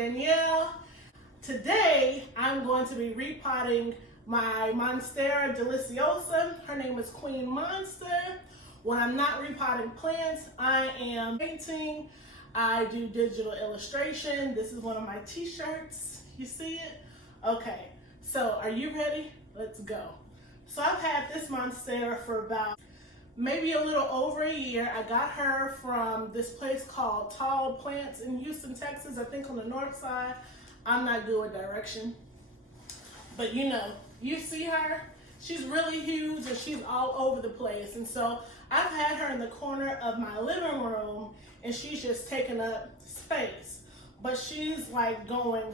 Danielle. Today I'm going to be repotting my Monstera Deliciosa. Her name is Queen Monster. When I'm not repotting plants, I am painting. I do digital illustration. This is one of my t-shirts. You see it? Okay, so are you ready? Let's go. So I've had this Monstera for about maybe a little over a year. I got her from this place called Tall Plants in Houston, Texas, I think on the north side. I'm not good with direction. But you know, you see her, she's really huge and she's all over the place. And so I've had her in the corner of my living room and she's just taking up space. But she's like going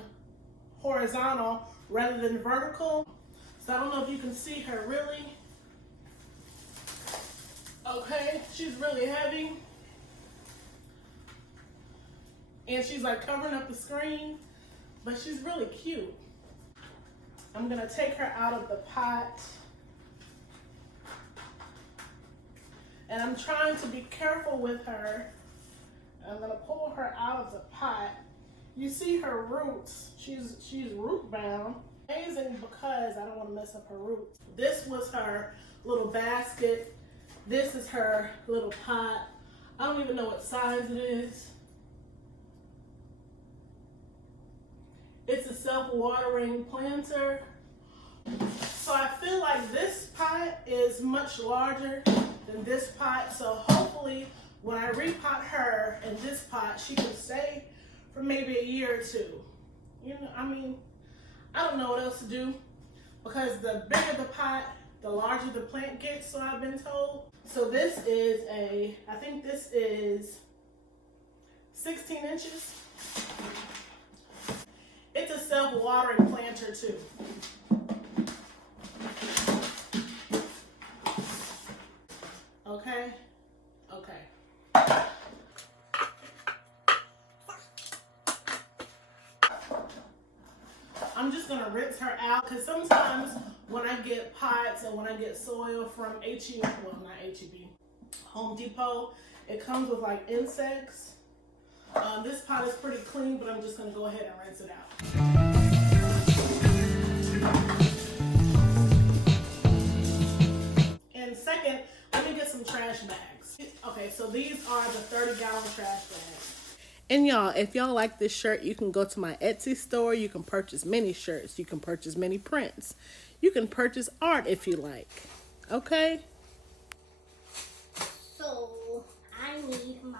horizontal rather than vertical. So I don't know if you can see her really. Okay, she's really heavy. And she's like covering up the screen, but she's really cute. I'm gonna take her out of the pot. And I'm trying to be careful with her. I'm gonna pull her out of the pot. You see her roots, she's root bound. Amazing because I don't wanna mess up her roots. This was her little basket. This is her little pot. I don't even know what size it is. It's a self-watering planter. So I feel like this pot is much larger than this pot. So hopefully when I repot her in this pot, she can stay for maybe a year or two. You know, I mean, I don't know what else to do because the bigger the pot, the larger the plant gets, so I've been told. So this is I think this is 16 inches. It's a self-watering planter too. Okay, okay. I'm just gonna rinse her out because sometimes when I get pots and when I get soil from H-E-B, well not H-E-B, Home Depot, it comes with like insects. This pot is pretty clean, but I'm just gonna go ahead and rinse it out. And second, let me get some trash bags. Okay, so these are the 30-gallon trash bags. And y'all, if y'all like this shirt, you can go to my Etsy store. You can purchase many shirts. You can purchase many prints. You can purchase art if you like. Okay? So, I need my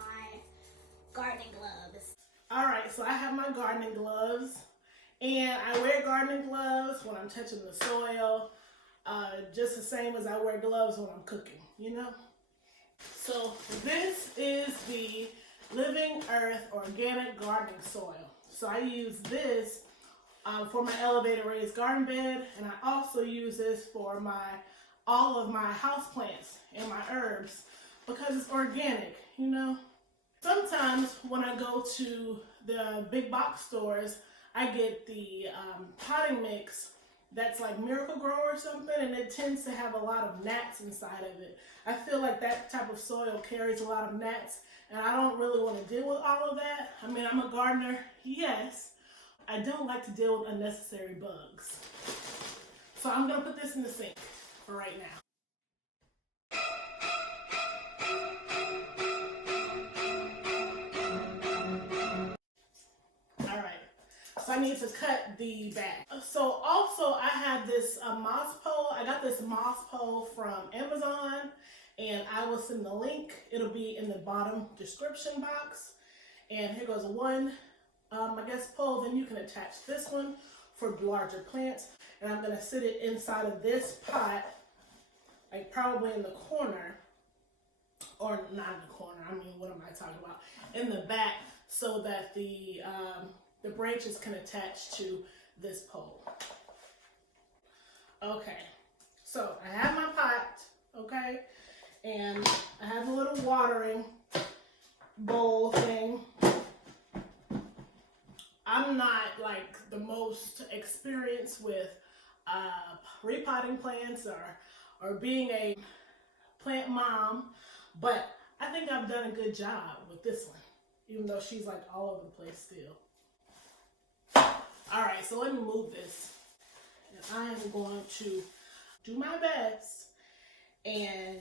gardening gloves. All right, so I have my gardening gloves. And I wear gardening gloves when I'm touching the soil. Just the same as I wear gloves when I'm cooking, you know? So, this is the Living Earth Organic Gardening Soil. So I use this for my elevated raised garden bed, and I also use this for all of my houseplants and my herbs because it's organic, you know. Sometimes when I go to the big box stores, I get the potting mix that's like Miracle-Gro or something, and it tends to have a lot of gnats inside of it. I feel like that type of soil carries a lot of gnats, and I don't really want to deal with all of that. I mean, I'm a gardener, yes. I don't like to deal with unnecessary bugs. So I'm going to put this in the sink for right now. So I need to cut the bag. So also I have this moss pole. I got this moss pole from Amazon and I will send the link. It'll be in the bottom description box. And here goes one, I guess pole. Then you can attach this one for larger plants. And I'm gonna sit it inside of this pot, like probably in the corner, or not in the corner. I mean, what am I talking about? In the back, so that the branches can attach to this pole. Okay, so I have my pot, okay, and I have a little watering bowl thing. I'm not like the most experienced with repotting plants or being a plant mom, but I think I've done a good job with this one, even though she's like all over the place still. All right, so let me move this. And I am going to do my best and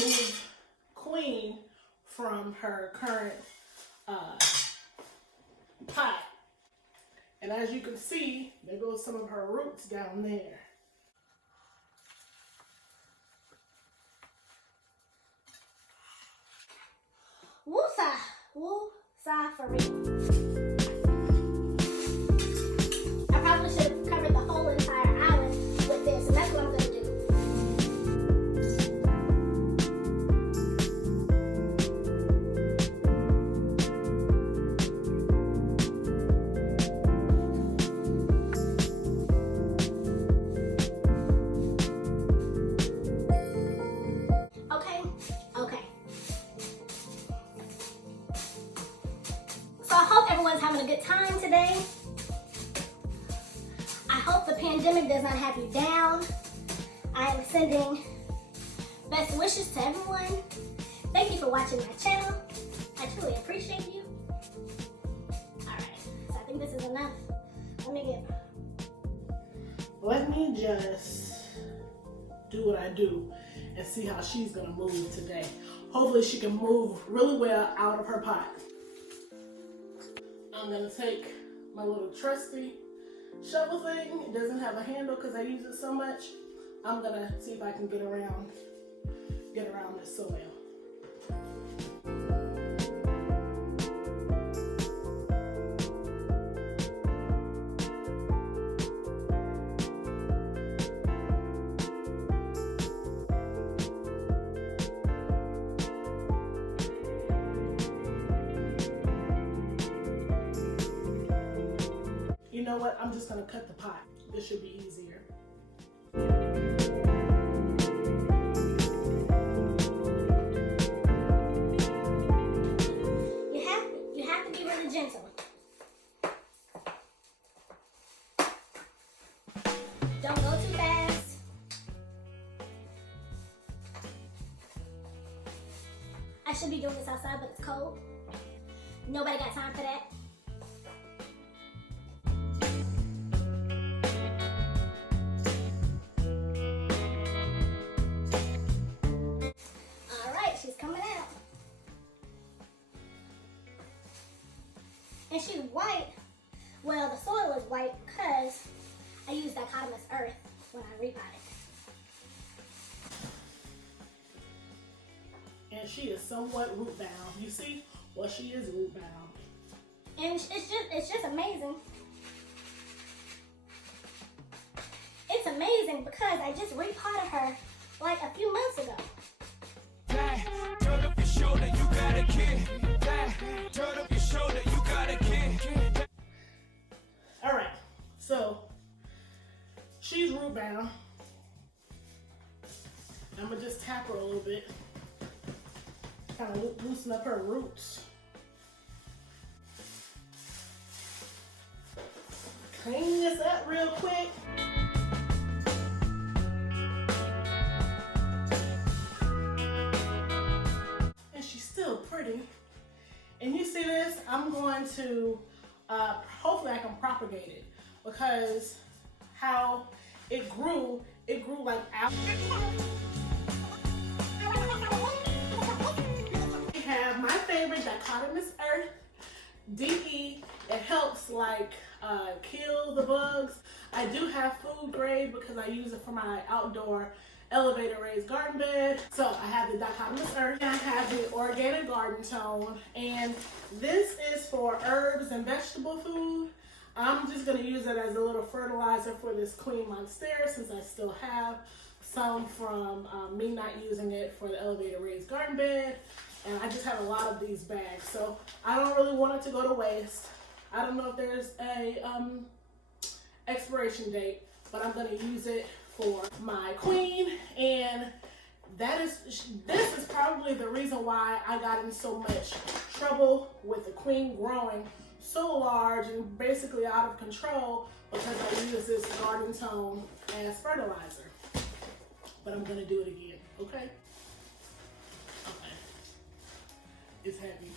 remove Queen from her current pot. And as you can see, there goes some of her roots down there. Woosah! Woosah for real. I probably should have covered the whole entire island with this, and that's what I'm going to do. Okay. So I hope everyone's having a good time today. I hope the pandemic does not have you down. I am sending best wishes to everyone. Thank you for watching my channel. I truly appreciate you. Alright, so I think this is enough. Let me just do what I do and see how she's gonna move today. Hopefully she can move really well out of her pot. I'm gonna take my little trusty shovel thing. It doesn't have a handle because I use it so much. I'm gonna see if I can get around this soil. You know what? I'm just gonna cut the pot. This should be easier. You have to be really gentle. Don't go too fast. I should be doing this outside, but it's cold. Nobody got time for that. She's coming out. And she's white. Well, the soil is white because I used dichotomous earth when I repotted. And she is somewhat root bound. You see? Well, she is root bound. And it's just amazing. It's amazing because I just repotted her like a few months ago. Turn up your shoulder, you got a kid. Turn up your shoulder, you got a kid. All right, so she's root bound. I'm gonna just tap her a little bit, kind of loosen up her roots. Clean this up real quick. Pretty. And you see this, I'm going to hopefully I can propagate it, because how it grew like out. We have my favorite dichotomous earth, DE. It helps like kill the bugs. I do have food grade because I use it for my outdoor elevator raised garden bed. So I have the dichotomous earth, and I have the organic garden tone, and this is for herbs and vegetable food. I'm just going to use it as a little fertilizer for this Queen Monstera, since I still have some from me not using it for the elevator raised garden bed, and I just have a lot of these bags, so I don't really want it to go to waste. I don't know if there's a expiration date, but I'm going to use it for my Queen, and this is probably the reason why I got in so much trouble with the Queen growing so large and basically out of control, because I use this garden tone as fertilizer. But I'm gonna do it again, okay? Okay. It's heavy.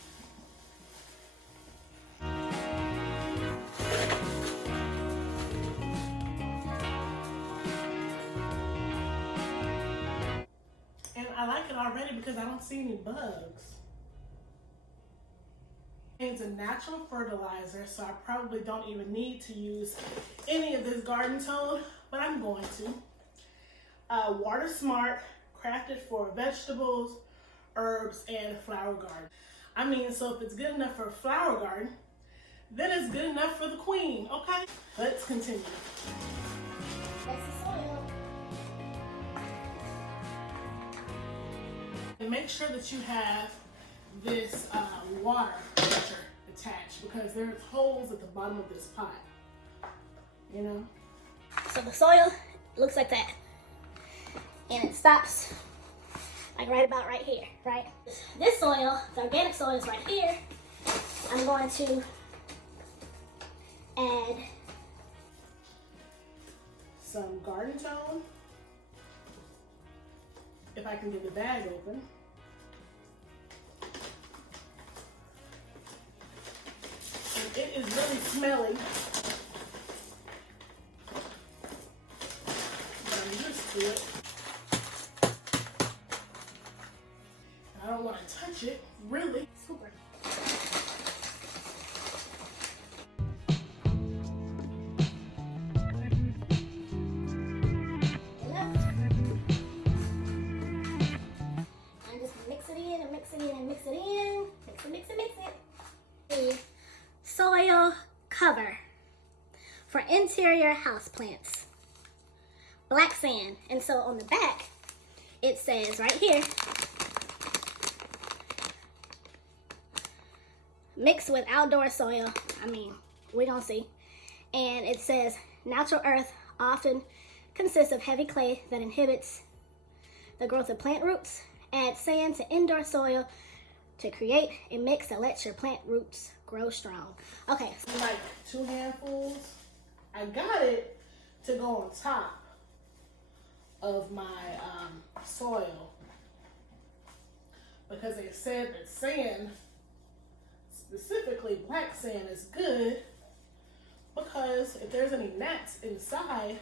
I like it already because I don't see any bugs. It's a natural fertilizer, so I probably don't even need to use any of this garden toad, but I'm going to. Water Smart, crafted for vegetables, herbs, and flower garden. I mean, so if it's good enough for a flower garden, then it's good enough for the queen, okay? Let's continue. That's the soil. And make sure that you have this water filter attached because there's holes at the bottom of this pot, you know? So the soil looks like that. And it stops like right about right here, right? This soil, the organic soil, is right here. I'm going to add some garden tone. If I can get the bag open. And it is really smelly. But I'm used to it. I don't want to touch it, really. super. And just mix it in and mix it in and mix it in. Mix it, mix it, mix it. The soil cover for interior houseplants. Black sand. And so on the back, it says right here, mixed with outdoor soil. I mean, we don't see. And it says natural earth often consists of heavy clay that inhibits the growth of plant roots. Add sand to indoor soil to create a mix that lets your plant roots grow strong. Okay. Like 2 handfuls. I got it to go on top of my soil because they said that sand, specifically black sand, is good because if there's any gnats inside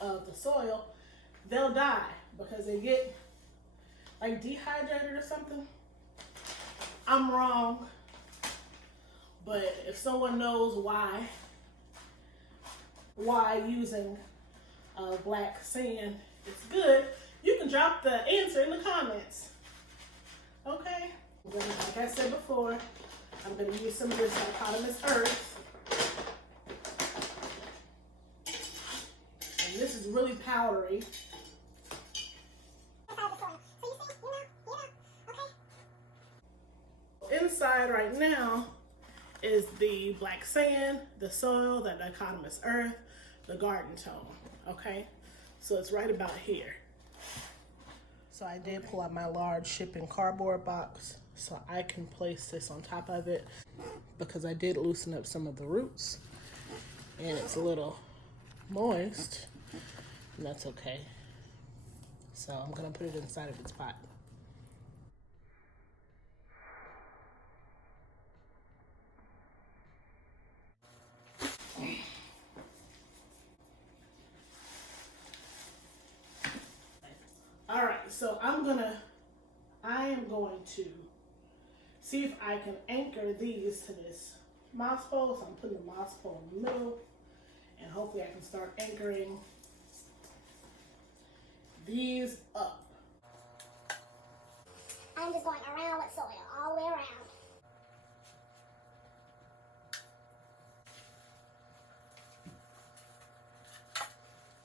of the soil, they'll die because they get like dehydrated or something. I'm wrong, but if someone knows why using black sand is good, you can drop the answer in the comments. Okay? Then, like I said before, I'm going to use some of this dichotomous earth. And this is really powdery. Inside right now is the black sand, the soil, the dichotomous earth, the garden tone, okay? So it's right about here. So I did pull out my large shipping cardboard box so I can place this on top of it because I did loosen up some of the roots and it's a little moist, and that's okay. So I'm gonna put it inside of its pot. All right, so I am going to see if I can anchor these to this moss pole. So I'm putting the moss pole in the middle, and hopefully I can start anchoring these up. I'm just going around with soil, all the way around.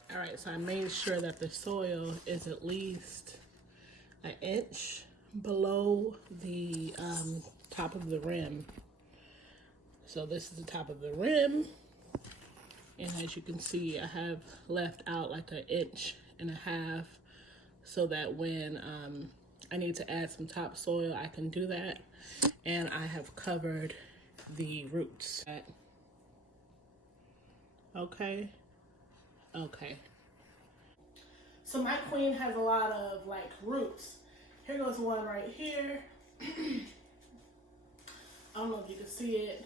All right, so I made sure that the soil is at least an inch below the top of the rim. So this is the top of the rim. And as you can see, I have left out like 1.5 inches so that when I need to add some topsoil, I can do that. And I have covered the roots. Okay. Okay. So my queen has a lot of like roots. Here goes one right here. I don't know if you can see it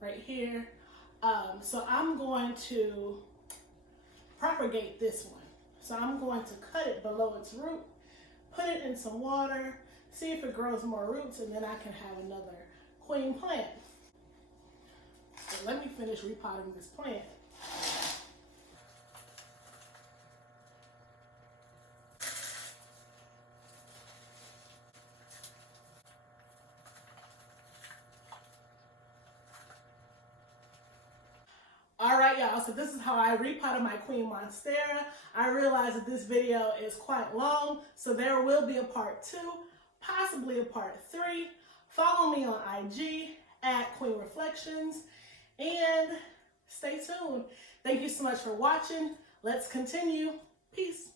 right here. So I'm going to propagate this one. So I'm going to cut it below its root put it in some water, see if it grows more roots, and then I can have another queen plant. So let me finish repotting this plant. All right, y'all, so this is how I repotted my Queen Monstera. I realize that this video is quite long, so there will be a part 2, possibly a part 3. Follow me on IG at Queen Reflections, and stay tuned. Thank you so much for watching. Let's continue. Peace.